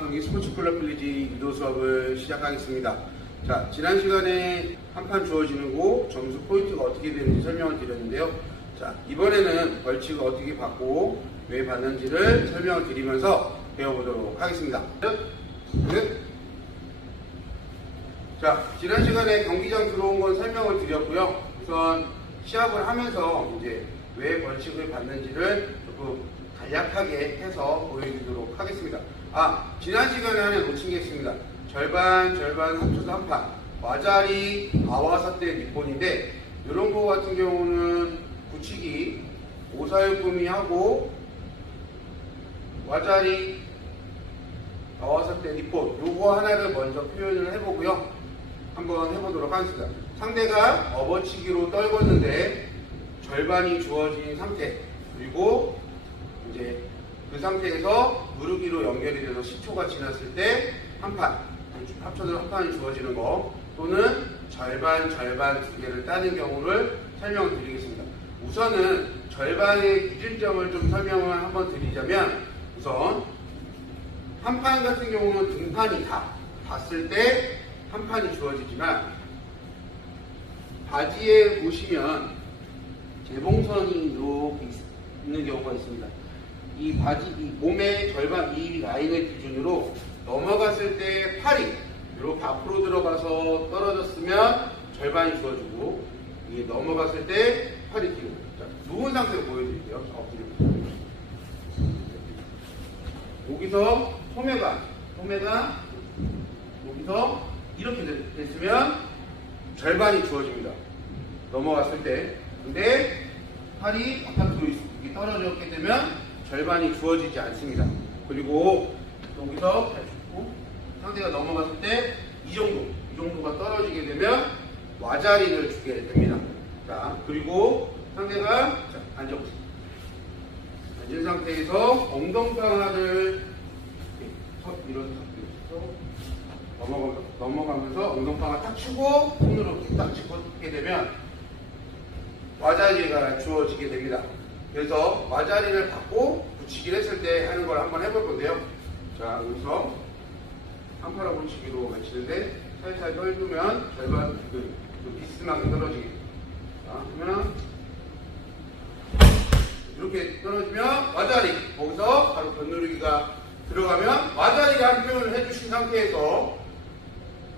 경기 스포츠 클럽 빌리지 유도 수업을 시작하겠습니다. 자, 지난 시간에 한 판 주어지는 거 점수 포인트가 어떻게 되는지 설명을 드렸는데요. 자, 이번에는 벌칙을 어떻게 받고 왜 받는지를 설명을 드리면서 배워보도록 하겠습니다. 자, 지난 시간에 경기장 들어온 건 설명을 드렸고요. 우선 시합을 하면서 이제 왜 벌칙을 받는지를 조금 간략하게 해서 보여드리도록 하겠습니다. 지난 시간에 하나 놓친 게 있습니다. 절반 합쳐서 한 판. 와자리, 아와사떼, 니폰인데, 이런 거 같은 경우는 붙이기, 오사유꾸미 하고, 와자리, 아와사떼, 니폰. 요거 하나를 먼저 표현을 해보고요. 한번 해보도록 하겠습니다. 상대가 업어치기로 떨궜는데, 절반이 주어진 상태. 그리고, 이제, 그 상태에서 누르기로 연결이 돼서 10초가 지났을 때 한 판, 합쳐서 한 판이 주어지는 거, 또는 절반 두 개를 따는 경우를 설명을 드리겠습니다. 우선은 절반의 기준점을 좀 설명을 한번 드리자면, 우선 한 판 같은 경우는 등판이 닿았을 때 한 판이 주어지지만, 바지에 보시면 재봉선이 이렇게 있는 경우가 있습니다. 이 바지, 이 몸의 절반, 이 라인을 기준으로 넘어갔을 때 팔이 이렇게 앞으로 들어가서 떨어졌으면 절반이 주어지고, 이게 넘어갔을 때 팔이 뒤로. 자, 누운 상태로 보여드릴게요. 엎드려. 여기서 소매가 여기서 이렇게 됐으면 절반이 주어집니다. 넘어갔을 때. 근데 팔이 바깥으로 이렇게 떨어졌게 되면 절반이 주어지지 않습니다. 그리고 여기서 발 짚고 상대가 넘어갔을 때 이 정도가 떨어지게 되면 와자리를 주게 됩니다. 자, 그리고 상대가 앉아보세요. 앉은 상태에서 엉덩방아를 이런 상태에서 넘어가면서 엉덩방아 딱 치고 손으로 딱 짚게 되면 와자리가 주어지게 됩니다. 그래서 와자리를 받고 붙이기를 했을 때 하는 걸 한번 해볼 건데요. 자, 여기서 한파라 붙이기로 외치는데 살살 떨구면 절반 비스듬하게 떨어지게. 자, 그러면 이렇게 떨어지면 와자리. 거기서 바로 견누르기가 들어가면 와자리라는 표현을 해주신 상태에서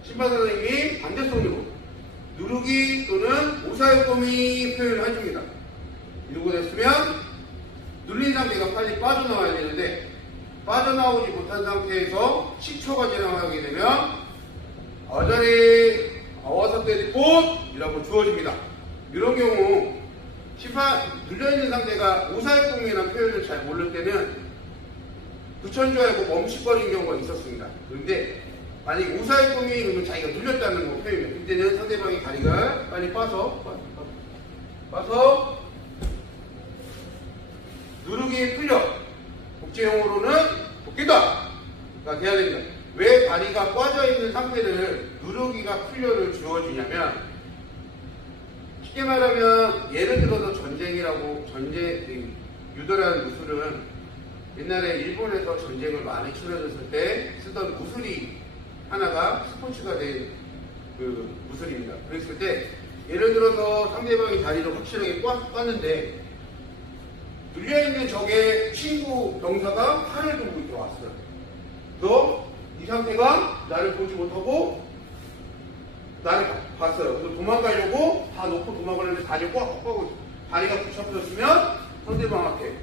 심판 선생님이 반대손으로 누르기 또는 오사유꾸미 표현을 해줍니다. 이러고 됐으면 눌린 상태가 빨리 빠져나와야 되는데, 빠져나오지 못한 상태에서 10초가 지나가게 되면 와자리, 아와사떼, 니폰이라고 주어집니다. 이런 경우 심판 눌려있는 상태가 오사유꾸미라는 표현을 잘 모를 때는 붙여줄 줄 알고 멈칫거리는 경우가 있었습니다. 그런데 만약에 오사유꾸미 그러면 자기가 눌렸다는 거 표현이에요. 그때는 상대방이 다리가 빨리 빠서 누르기 풀려. 국제용어로는 복귀다가 돼야 됩니다. 왜 다리가 꽈져있는 상태를 누르기가 풀려를 주어주냐면, 쉽게 말하면 예를 들어서 유도라는 무술은 옛날에 일본에서 전쟁을 많이 치러졌을 때 쓰던 무술이 하나가 스포츠가 된 그 무술입니다. 그랬을 때 예를 들어서 상대방이 다리를 확실하게 꽈는데 눌려있는 적의 친구 병사가 칼을 들고 들어왔어요. 그래서 이 상태가 나를 보지 못하고 나를 봤어요. 그래서 도망가려고 다 놓고 도망가려는데 다리를 꽉 꽉 다리가 붙잡혔으면 상대방한테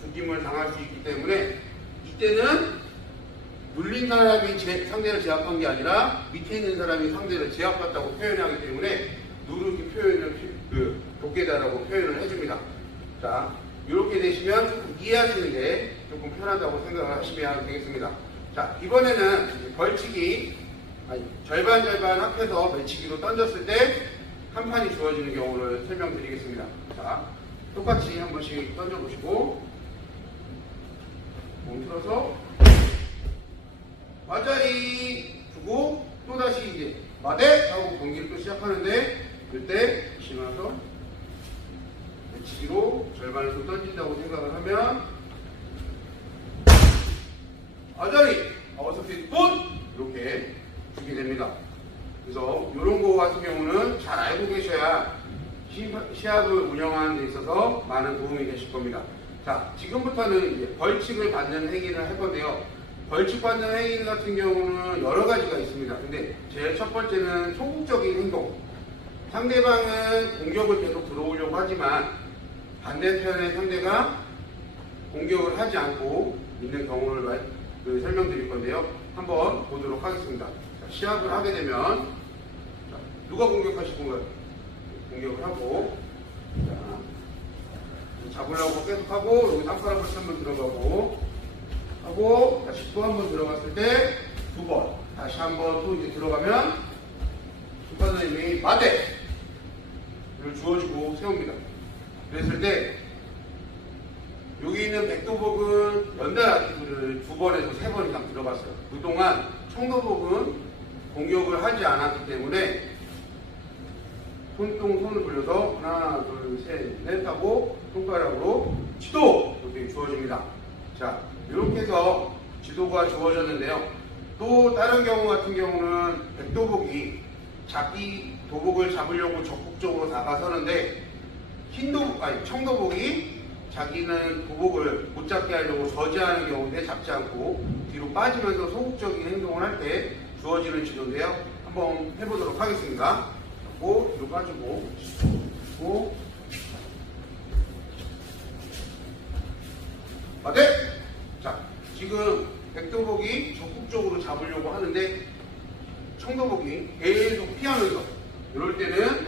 죽임을 당할 수 있기 때문에, 이때는 눌린 사람이 상대를 제압한 게 아니라 밑에 있는 사람이 상대를 제압했다고 표현하기 때문에 누르기 표현을 복귀다라고 표현을 해줍니다. 자, 이렇게 되시면 조금 이해하시는 게 조금 편하다고 생각을 하시면 되겠습니다. 자, 이번에는 벌칙이 절반 합해서 벌칙기로 던졌을 때 한 판이 주어지는 경우를 설명드리겠습니다. 자, 똑같이 한 번씩 던져보시고 몸 틀어서 와자리 주고 또다시 이제 마대 하고 경기를 또 시작하는데, 그때 심어서 배치기로 절반에서 던진다고 생각을 하면 와자리 어설핏 돈 이렇게 주게 됩니다. 그래서 이런 거 같은 경우는 잘 알고 계셔야 시합을 운영하는 데 있어서 많은 도움이 되실 겁니다. 자, 지금부터는 이제 벌칙을 받는 행위를 할 건데요. 벌칙 받는 행위 같은 경우는 여러 가지가 있습니다. 근데 제일 첫 번째는 소극적인 행동. 상대방은 공격을 계속 들어오려고 하지만 반대편의 상대가 공격을 하지 않고 있는 경우를 설명드릴 건데요. 한번 보도록 하겠습니다. 자, 시합을 하게 되면 자, 누가 공격하실 건가요? 공격을 하고 자, 잡으려고 계속 하고 여기 땅바닥 벌치 한번 들어가고 하고 다시 또 한 번 들어갔을 때 두 번 다시 한 번 또 이제 들어가면 심판선생님이 마대를 주어주고 세웁니다. 그랬을 때 여기 있는 백도복은 연달아 기술을 2번에서 3번 이상 들어갔어요. 그동안 청도복은 공격을 하지 않았기 때문에 손을 돌려서 하나, 둘, 셋, 넷 하고 손가락으로 지도! 이렇게 주어집니다. 자, 이렇게 해서 지도가 주어졌는데요. 또 다른 경우 같은 경우는 백도복이 자기 도복을 잡으려고 적극적으로 다가서는데 청도복이 자기는 도복을 못 잡게 하려고 저지하는 경우인데 잡지 않고 뒤로 빠지면서 소극적인 행동을 할 때 주어지는 지도인데요. 한번 해보도록 하겠습니다. 잡고 뒤로 빠지고 고 네! 자, 지금 백도복이 적극적으로 잡으려고 하는데 청도복이 계속 피하면서 이럴 때는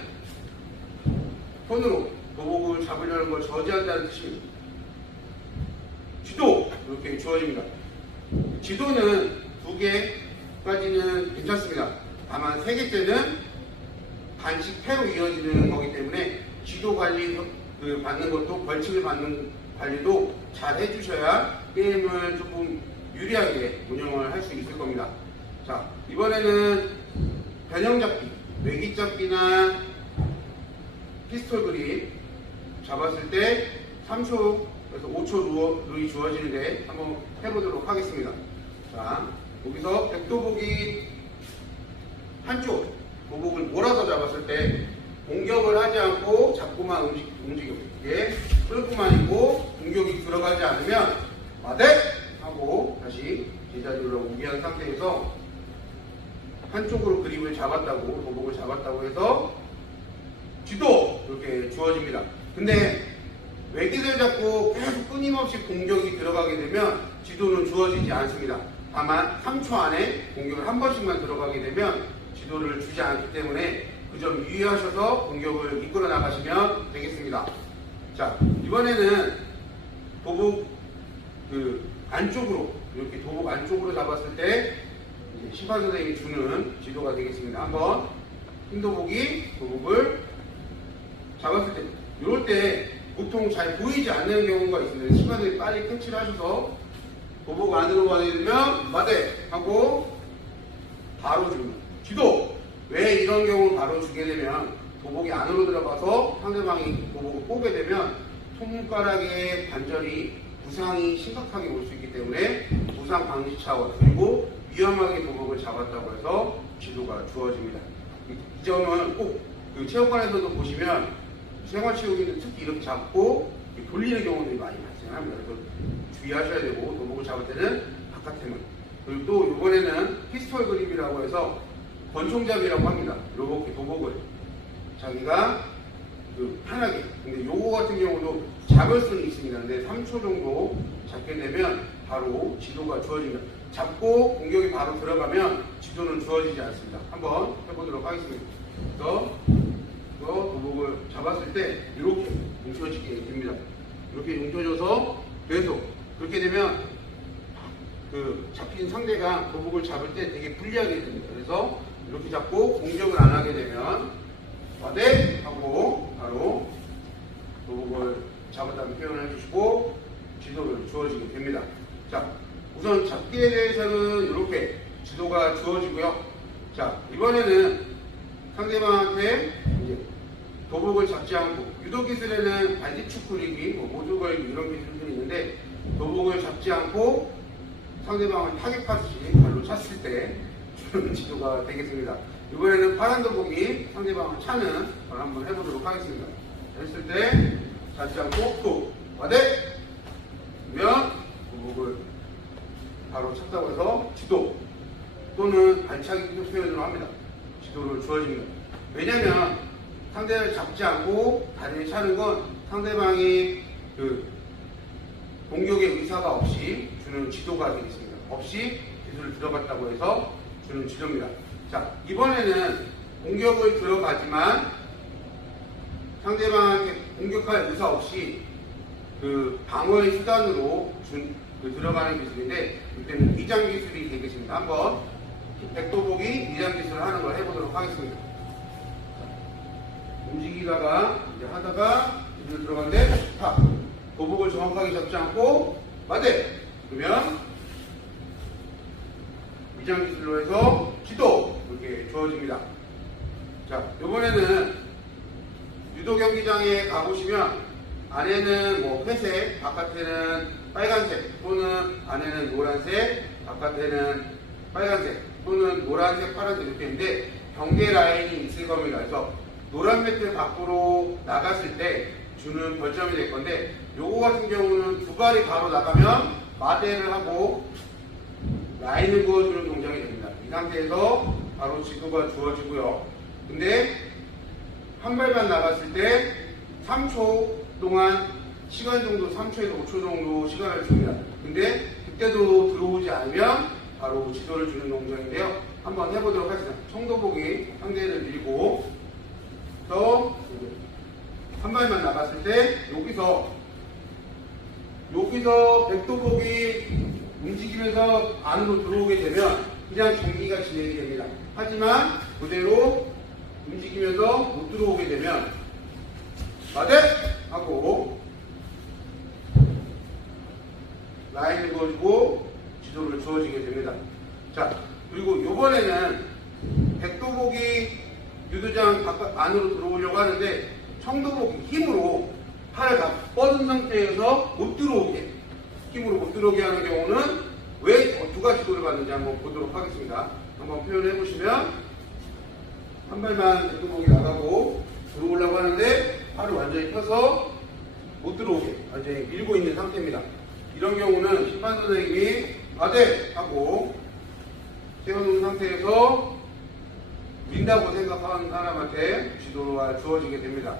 손으로 도복을 잡으려는 걸 저지한다는 뜻입니다. 지도! 이렇게 주어집니다. 지도는 2개까지는 괜찮습니다. 다만 3개째는 반씩 패로 이어지는 거기 때문에 지도 관리 받는 것도 벌칙을 받는 관리도 잘 해주셔야 게임을 조금 유리하게 운영을 할 수 있을 겁니다. 자, 이번에는 변형잡기, 외기잡기나 피스톨 그립 잡았을 때 3초에서 5초 룰이 주어지는데 한번 해보도록 하겠습니다. 자, 여기서 백도복이 한쪽 도복을 몰아서 잡았을 때 공격을 하지 않고 잡고만 움직이게 끌고만 있고 공격이 들어가지 않으면 마대! 하고 다시 제자리로 오게 상태에서 한쪽으로 그립을 잡았다고 도복을 잡았다고 해서 지도! 이렇게 주어집니다. 근데 외기를 잡고 계속 끊임없이 공격이 들어가게 되면 지도는 주어지지 않습니다. 다만 3초 안에 공격을 한 번씩만 들어가게 되면 지도를 주지 않기 때문에 그 점 유의하셔서 공격을 이끌어 나가시면 되겠습니다. 자, 이번에는 도복 안쪽으로 이렇게 도복 안쪽으로 잡았을 때 심판 선생님이 주는 지도가 되겠습니다. 한번 흰도복이 도복을 잡았을 때 이럴 때 보통 잘 보이지 않는 경우가 있습니다. 심판 선생님이 빨리 캐치를 하셔서 도복 안으로 가내면 마대 하고 바로 줍니다. 지도! 왜 이런 경우를 바로 주게 되면 도복이 안으로 들어가서 상대방이 도복을 꼬게 되면 손가락의 관절이 부상이 심각하게 올 수 있기 때문에 부상 방지 차원 그리고 위험하게 도복을 잡았다고 해서 지도가 주어집니다. 이 점은 꼭 체육관에서도 보시면 생활체육인들 특히 이렇게 잡고 돌리는 경우들이 많이 발생합니다. 그래서 주의하셔야 되고 도복을 잡을 때는 바깥에만 그리고 또 이번에는 피스톨 그립이라고 해서 권총잡이라고 합니다. 이렇게 도복을 자기가 편하게 근데 요거 같은 경우도 잡을 수는 있습니다. 근데 3초 정도 잡게 되면 바로 지도가 주어집니다. 잡고 공격이 바로 들어가면 지도는 주어지지 않습니다. 한번 해보도록 하겠습니다. 그래서 도복을 잡았을 때 이렇게 뭉쳐지게 됩니다. 이렇게 뭉쳐져서 계속 그렇게 되면 잡힌 상대가 도복을 잡을 때 되게 불리하게 됩니다. 그래서 이렇게 잡고 공격을 안 하게 되면 네! 하고 바로 도복을 잡았다는 표현을 해주시고 지도를 주어지게 됩니다. 자, 우선 잡기에 대해서는 이렇게 지도가 주어지고요. 자, 이번에는 상대방한테 이제 도복을 잡지 않고 유도 기술에는 반지축 그리기, 모두 걸기 이런 기술들이 있는데 도복을 잡지 않고 상대방을 타격하듯이 발로 찼을 때 주는 지도가 되겠습니다. 이번에는 파란 도복이 상대방을 차는 걸 한번 해보도록 하겠습니다. 했을 때 잡지 않고 툭 와대 그러면 도복을 바로 찼다고 해서 지도 또는 발차기 표현으로 합니다. 지도를 주어집니다. 왜냐면 상대를 잡지 않고 다리를 차는 건 상대방이 공격의 의사가 없이 주는 지도가 되겠습니다. 없이 기술을 들어갔다고 해서 주는 지도입니다. 자, 이번에는 공격을 들어가지만 상대방에게 공격할 의사 없이 방어의 수단으로 들어가는 기술인데 이때는 위장 기술이 되겠습니다. 한번 백도복이 위장 기술을 하는 걸 해보도록 하겠습니다. 움직이다가 이제 하다가 기술 들어가는데 탁 도복을 정확하게 잡지 않고 맞대 그러면 위장 기술로 해서 지도 이렇게 주어집니다. 자, 이번에는 유도 경기장에 가보시면 안에는 뭐 회색, 바깥에는 빨간색 또는 안에는 노란색, 바깥에는 빨간색 또는 노란색, 파란색 이렇게 있는데 경계 라인이 있을 겁니다. 그래서 노란 매트 밖으로 나갔을 때 주는 벌점이 될 건데 요거 같은 경우는 두 발이 바로 나가면 마대를 하고 라인을 그어주는 동작이 됩니다. 이 상태에서 바로 지도가 주어지고요. 근데 한 발만 나갔을 때 3초 동안 시간 정도 3초에서 5초 정도 시간을 줍니다. 근데 그때도 들어오지 않으면 바로 지도를 주는 동작인데요. 한번 해보도록 하겠습니다. 청도복이 상대를 밀고 또 한 발만 나갔을 때 여기서 백도복이 움직이면서 안으로 들어오게 되면 그냥 경기가 진행이 됩니다. 하지만 그대로 움직이면서 못 들어오게 되면 맞대! 하고 라인을 그어주고 지도를 주어지게 됩니다. 자, 그리고 이번에는 백도복이 유도장 안으로 들어오려고 하는데 청도복이 힘으로 팔을 다 뻗은 상태에서 못 들어오게 힘으로 못 들어오게 하는 경우는 왜 누가 지도를 받는지 한번 보도록 하겠습니다. 한번 표현해 보시면 한 발만 백도복이 나가고 들어오려고 하는데 팔을 완전히 펴서 못 들어오게 완전히 밀고 있는 상태입니다. 이런 경우는 심판 선생님이 아대 하고 세워놓은 상태에서 민다고 생각하는 사람한테 지도가 주어지게 됩니다.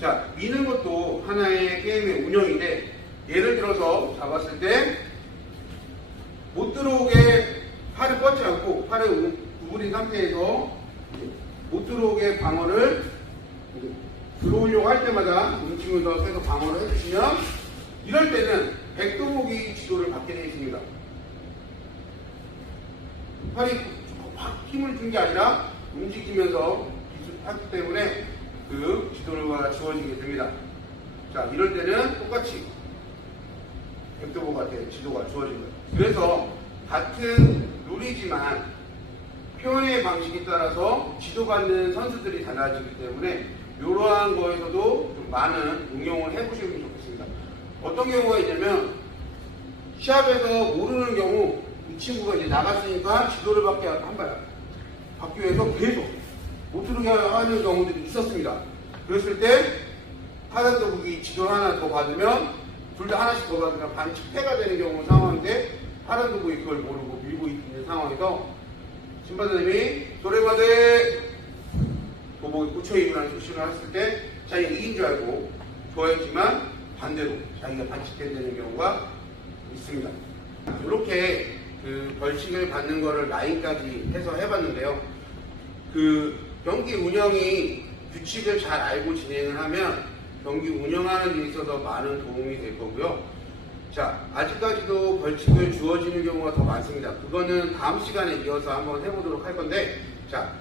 자, 미는 것도 하나의 게임의 운영인데 예를 들어서 잡았을 때 못 들어오게 팔을 뻗지 않고 팔을 구부린 상태에서 못 들어오게 방어를 들어오려고 할 때마다 움직이면서 계속 방어를 해주시면 이럴 때는 백도복이 지도를 받게 되어 있습니다. 팔이 확 힘을 준 게 아니라 움직이면서 기술하기 때문에 그 지도가 주어지게 됩니다. 자, 이럴 때는 똑같이 백도복한테 지도가 주어집니다. 그래서 같은 룰이지만 표현의 방식에 따라서 지도받는 선수들이 달라지기 때문에 이러한 거에서도 좀 많은 응용을 해보시면 좋겠습니다. 어떤 경우가 있냐면 시합에서 모르는 경우 이 친구가 이제 나갔으니까 지도를 받기 위해서 계속 못 들어오게 하는 경우들이 있었습니다. 그랬을 때 파란 도복이 지도를 하나 더 받으면 둘 다 하나씩 더 받으면 반칙패가 되는 경우 상황인데 파란 도복이 그걸 모르고 밀고 있는 상황에서 심판선생님이 도레바데 도복이 꽂혀있는 조심을 했을 때 자기가 이긴 줄 알고 좋아했지만 반대로 자기가 반칙되는 경우가 있습니다. 이렇게 그 벌칙을 받는 거를 라인까지 해서 해봤는데요. 그 경기 운영이 규칙을 잘 알고 진행을 하면 경기 운영하는 데 있어서 많은 도움이 될 거고요. 자, 아직까지도 벌칙을 주어지는 경우가 더 많습니다. 그거는 다음 시간에 이어서 한번 해보도록 할 건데, 자,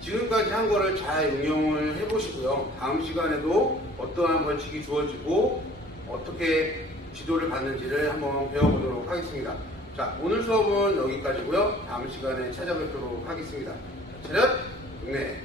지금까지 한 거를 잘 응용을 해보시고요. 다음 시간에도 어떠한 벌칙이 주어지고 어떻게 지도를 받는지를 한번 배워보도록 하겠습니다. 자, 오늘 수업은 여기까지고요. 다음 시간에 찾아뵙도록 하겠습니다. 차렷! 네.